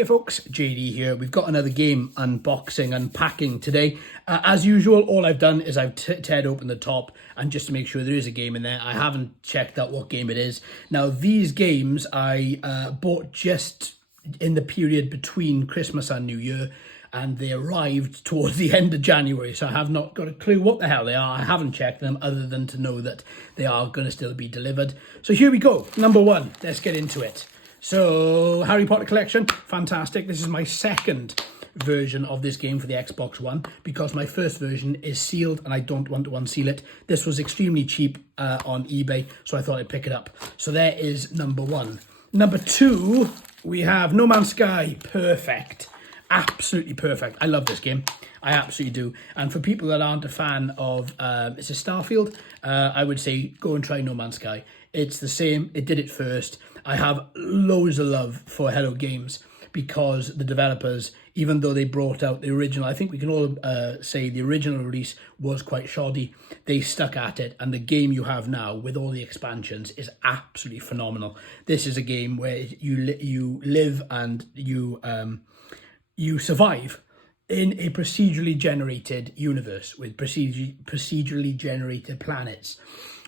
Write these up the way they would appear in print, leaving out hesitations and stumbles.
Hey folks, JD here. We've got another game unboxing, unpacking today. As usual, all I've done is I've teared open the top, and just to make sure there is a game in there. I haven't checked out what game it is. Now, these games I bought just in the period between Christmas and New Year, and they arrived towards the end of January, so I have not got a clue what the hell they are. I haven't checked them other than to know that they are going to still be delivered. So here we go. Number one, let's get into it. So, Harry Potter collection, fantastic. This is my second version of this game for the Xbox One because my first version is sealed and I don't want to unseal it. This was extremely cheap on eBay, so I thought I'd pick it up. So there is number one. Number two, we have No Man's Sky. Perfect. Absolutely perfect. I love this game. I absolutely do. And for people that aren't a fan of it's a Starfield, I would say go and try No Man's Sky. It's the same. It did it first. I have loads of love for Hello Games because the developers, even though they brought out the original, I think we can all say the original release was quite shoddy. They stuck at it, and the game you have now with all the expansions is absolutely phenomenal. This is a game where you live and you survive in a procedurally generated universe with procedurally generated planets.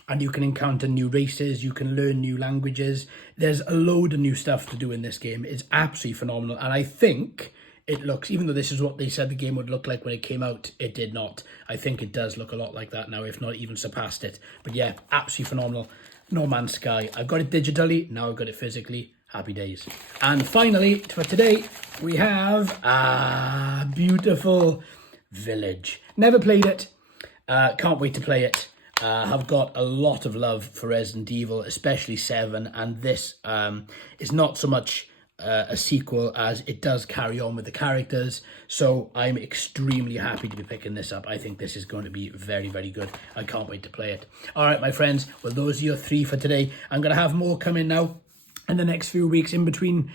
And you can encounter new races, you can learn new languages. There's a load of new stuff to do in this game. It's absolutely phenomenal. And I think it looks, even though this is what they said the game would look like when it came out, it did not. I think it does look a lot like that now, if not even surpassed it. But yeah, absolutely phenomenal. No Man's Sky. I've got it digitally, now I've got it physically. Happy days. And finally, for today, we have a beautiful Village. Never played it. Can't wait to play it. Have got a lot of love for Resident Evil, especially 7, and this is not so much a sequel as it does carry on with the characters, so I'm extremely happy to be picking this up. I think this is going to be very, very good. I can't wait to play it. All right, my friends, well, those are your 3 for today. I'm going to have more coming now in the next few weeks in between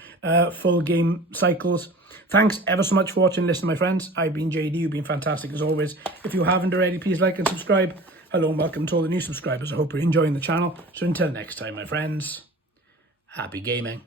full game cycles. Thanks ever so much for watching and listening, my friends. I've been JD. You've been fantastic as always. If you haven't already, please like and subscribe. Hello and welcome to all the new subscribers. I hope you're enjoying the channel. So until next time, my friends, happy gaming.